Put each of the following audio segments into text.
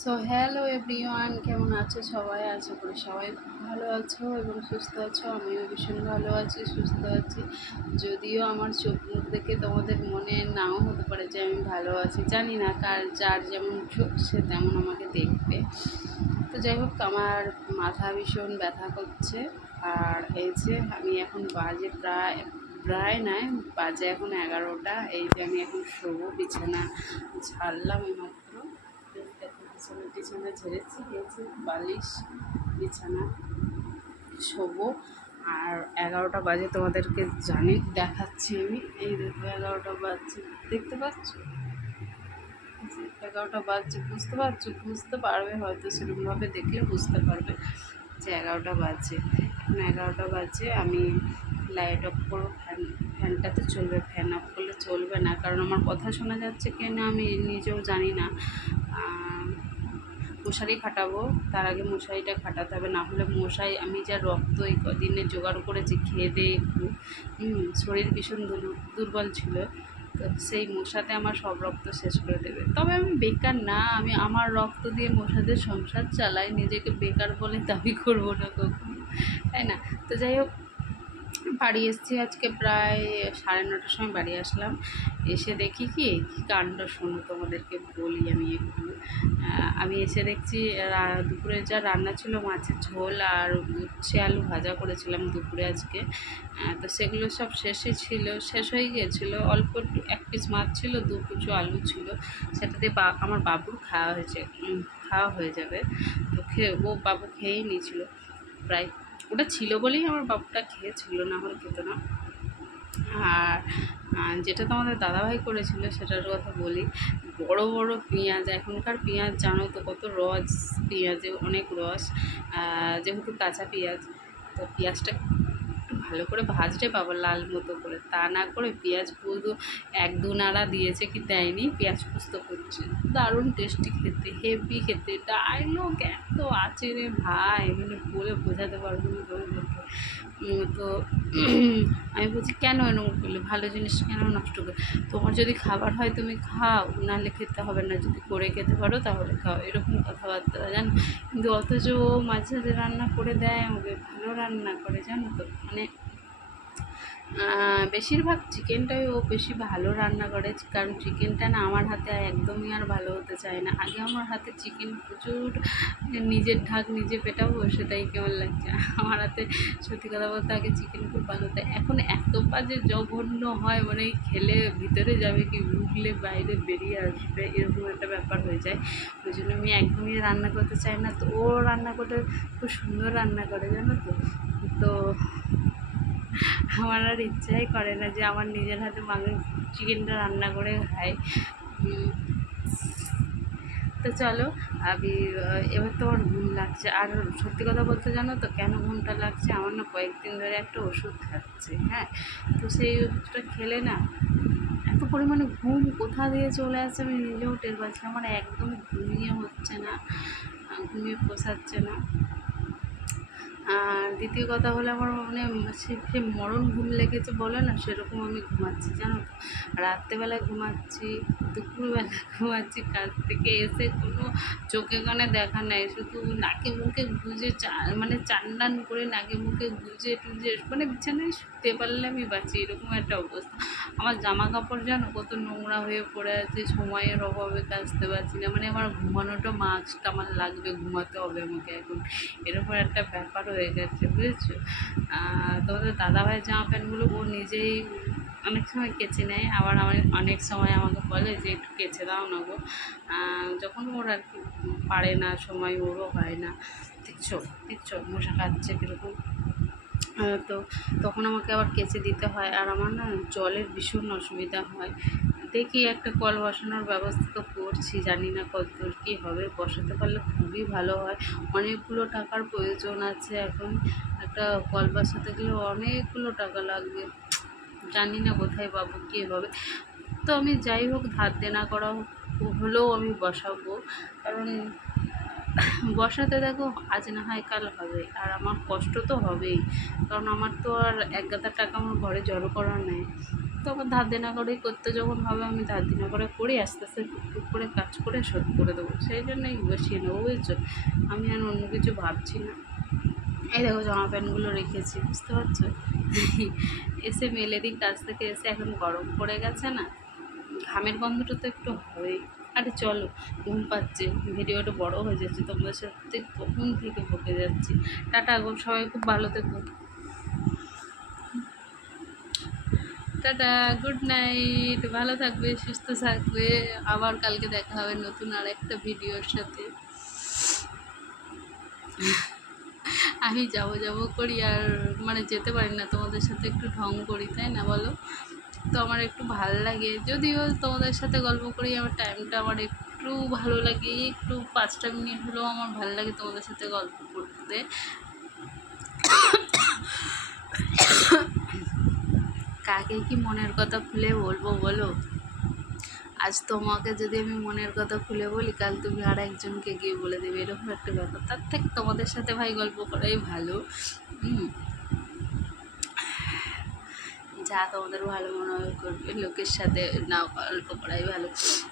So hello everyone কেমন আছো সবাই? আশা করি সবাই ভালো আছো এবং সুস্থ আছো। আমিও ভীষণ ভালো আছি, সুস্থ আছি। যদিও আমার চোখ মুখ দেখে তোমাদের মনে নাও হতে পারে যে আমি ভালো আছি। জানি না কার, যার যেমন চোখ, সে তেমন আমাকে দেখবে। তো যাই হোক, আমার মাথা ভীষণ ব্যথা করছে। আর এই যে আমি এখন বাজে প্রায় প্রায় নয়, বাজে এখন এগারোটা। এই যে আমি এখন শোবো, বিছানা ছাড়লাম এইমাত্র বিছানা টিছানা ঝেড়েছি, গেছি, বালিশ, বিছানা, শোবো। আর এগারোটা বাজে তোমাদেরকে জানি, দেখাচ্ছি আমি। এই দেখো, এগারোটা বাজছে, দেখতে পাচ্ছ? এগারোটা বাজছে, বুঝতে পারছ? বুঝতে পারবে হয়তো, সেরকমভাবে দেখলে বুঝতে পারবে যে এগারোটা বাজছে। এখন এগারোটা বাজে আমি লাইট অফ করব ফ্যান ফ্যানটা তো চলবে ফ্যান অফ করলে চলবে না। কারণ আমার কথা শোনা যাচ্ছে কেন আমি নিজেও জানি না। মশারি খাটাবো তার আগে মশারিটা খাটাতে হবে, না হলে মশাই, আমি যা রক্ত এই কদিনে জোগাড় করেছি, খেয়ে দিয়ে একটু শরীর ভীষণ দুর্বল ছিল, তো সেই মশাতে আমার সব রক্ত শেষ করে দেবে। তবে আমি বেকার না, আমি আমার রক্ত দিয়ে মশাদের সংসার চালাই, নিজেকে বেকার বলে দাবি করব না কখনো, তাই না? তো যাই হোক বাড়ি এসেছি আজকে প্রায় সাড়ে নটার সময় বাড়ি আসলাম। এসে দেখি কি কাণ্ড শোনো তোমাদেরকে বলি আমি একটু। আমি এসে দেখছি দুপুরে যা রান্না ছিল, মাছের ঝোল আর উচ্ছে আলু ভাজা করেছিলাম দুপুরে আজকে। তো সেগুলো সব শেষে ছিল, শেষ হয়ে গিয়েছিল। অল্প এক পিস মাছ ছিল, দু কুচো আলু ছিল। সেটাতে আমার বাবুর খাওয়া হয়েছে খাওয়া হয়ে যাবে। তো খেয়ে ও বাবু খেয়েই নিয়েছিল, প্রায় ওটা ছিল বলেই আমার বাবুটা খেয়েছিল, না হলে খেত না। আর যেটা তোমাদের দাদাভাই করেছিল সেটার কথা বলি। বড় বড় পেঁয়াজ, এখনকার পেঁয়াজ জানো তো কত রস, পেঁয়াজে অনেক রস। যেহেতু কাঁচা পেঁয়াজ, তো পেঁয়াজটা ভালো করে ভাজতে পাবো লাল মতো করে। তা না করে পেঁয়াজ পোস্ত এক দু নাড়া দিয়েছে কি দেয়নি, পেঁয়াজ পুস্ত করছে। দারুণ টেস্টি খেতে হেভি খেতে। ডায়লগ এত আছে রে ভাই মানে বলে বোঝাতে পারব না তোমাদেরকে তো আমি বলছি, কেন এরকম করলে? ভালো জিনিস কেন নষ্ট করে তোমার যদি খাবার হয়, তুমি খাও, নাহলে খেতে হবে না। যদি করে খেতে পারো, তাহলে খাও। এরকম কথাবার্তা, জানো? কিন্তু অথচ মাঝে মাঝে রান্না করে দেয়, আমাকে ভালো রান্না করে, জানো তো? মানে বেশিরভাগ চিকেনটাই ও বেশি ভালো রান্না করে, কারণ চিকেনটা না আমার হাতে একদমই আর ভালো হতে চায় না। আগে আমার হাতে চিকেন প্রচুর, নিজের ঢাক নিজে পেটাবো, সেটাই কেমন লাগছে। আমার হাতে সত্যি কথা বলতে আগে চিকেন খুব ভালো হতো। এখন এত বাজে জঘন্য হয় মানে খেলে ভিতরে যাবে কি, উঠলে বাইরে বেরিয়ে আসবে, এরকম একটা ব্যাপার হয়ে যায়। ওই জন্য আমি একদমই রান্না করতে চাই না। তো ও রান্না করতে খুব সুন্দর রান্না করে, জানো তো? তো আমার আর ইচ্ছাই করে না যে আমার নিজের হাতে মাংস, চিকেনটা রান্না করে খাই। তো চলো, আমি এবার তো আমার ঘুম লাগছে। আর সত্যি কথা বলতে জানো তো, কেন ঘুমটা লাগছে? আমার না কয়েকদিন ধরে একটা ওষুধ খাচ্ছে হ্যাঁ? তো সেই ওষুধটা খেলে না এত পরিমাণে ঘুম কোথা দিয়ে চলে আসছে আমি নিজেও টের পাচ্ছি আমার একদম ঘুমিয়ে হচ্ছে না, ঘুমিয়ে পোষাচ্ছে না। আর দ্বিতীয় কথা হলো আমার মানে সে মরণ ঘুম লেগেছে বলে না, সেরকম আমি ঘুমাচ্ছি, জানো তো। রাত্রেবেলায় ঘুমাচ্ছি, দুপুরবেলা ঘুমাচ্ছি কাজ থেকে এসে কোনো চোখে কানে দেখা নেই, শুধু নাকে মুখে গুঁজে চা মানে চান করে নাকে মুখে গুঁজে টুজে মানে বিছানায় শুতে পারলে আমি বাঁচি, এরকম একটা অবস্থা। আমার জামা কাপড় জানো, কত নোংরা হয়ে পড়ে আছে, সময়ের অভাবে কাচতে পারছি না মানে আমার ঘুমানোটা মাস্ট আমার লাগবে, ঘুমাতে হবে আমাকে এখন। এরকম একটা ব্যাপার হয়ে গেছে, বুঝেছ? তোমাদের দাদাভাইয়ের জামা প্যান্টগুলো ও নিজেই অনেক সময় কেচে নেয়, আবার আমার অনেক সময় আমাকে বলে যে, একটু কেচে দাও না গো। যখন ওর আর কি পারে না, সময় ওরও হয় না, দেখছ? দেখছ? মশা খাচ্ছে কীরকম। তো তখন আমাকে আবার কেচে দিতে হয়, আর আমার না জলের ভীষণ অসুবিধা হয়। দেখি একটা কল বসানোর ব্যবস্থা তো করছি, জানি না কতদূর কী হবে। বসাতে পারলে খুবই ভালো হয়। অনেকগুলো টাকার প্রয়োজন আছে এখন। একটা কল বসাতে গেলে অনেকগুলো টাকা লাগবে। জানি না কোথায় পাবো কীভাবে তো আমি যাই হোক, ধার দেনা করা হলেও আমি বসাবো। কারণ বসাতে দেখো, আজ না হয় কাল হবে। আর আমার কষ্ট তো হবেই। কারণ আমার তো আর এক গাদা টাকা আমার ঘরে জড়ো করা নেই। তো আমার ধার দেনা করেই করতে, যখন হবে আমি ধার দেনা করে করি, আস্তে আস্তে টুকটুক করে কাজ করে শোধ করে দেবো। সেই জন্যই বসিয়ে নেব, বুঝছ? আমি আর অন্য কিছু ভাবছি না। এই দেখো জামা প্যান্টগুলো রেখেছি, বুঝতে পারছ? এসে মেলে দিই কাজ থেকে এসে এখন গরম পড়ে গেছে না? ঘামের গন্ধটা তো একটু হবেই আরে চলো, ঘুম পাচ্ছে, ভিডিওটা বড় হয়ে যাচ্ছে, তোমাদের সাথে কখন থেকে বকে যাচ্ছি। টাটা গো, সবাই খুব ভালো থেকো। টাটা গুড নাইট ভালো থাকবে, সুস্থ থাকবে। আবার কালকে দেখা হবে নতুন আর একটা ভিডিওর সাথে। আমি যাব যাব করি আর মানে যেতে পারি না, তোমাদের সাথে একটু ঢং করি, তাই না বলো? তো আমার একটু ভালো লাগে। যদিও তোমাদের সাথে গল্প করি, আমার টাইমটা আমার একটু ভালো লাগে। একটু পাঁচটা মিনিট হলেও আমার ভালো লাগে তোমাদের সাথে গল্প করতে। কাকে কি মনের কথা খুলে বলব বলো? আজ তোমাকে যদি আমি মনের কথা খুলে বলি, কাল তুমি আর একজনকে গিয়ে বলে দেবে। এরকম একটা ব্যাপার। তার থেকে, তোমাদের সাথে ভাই গল্প করাই ভালো। যা তোমাদের ভালো মনে হয় করবে, লোকের সাথে না গল্প করাই ভালো।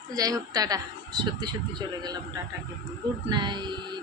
তো যাই হোক, টাটা। সত্যি সত্যি চলে গেলাম। টাটা, কিন্তু। Good night.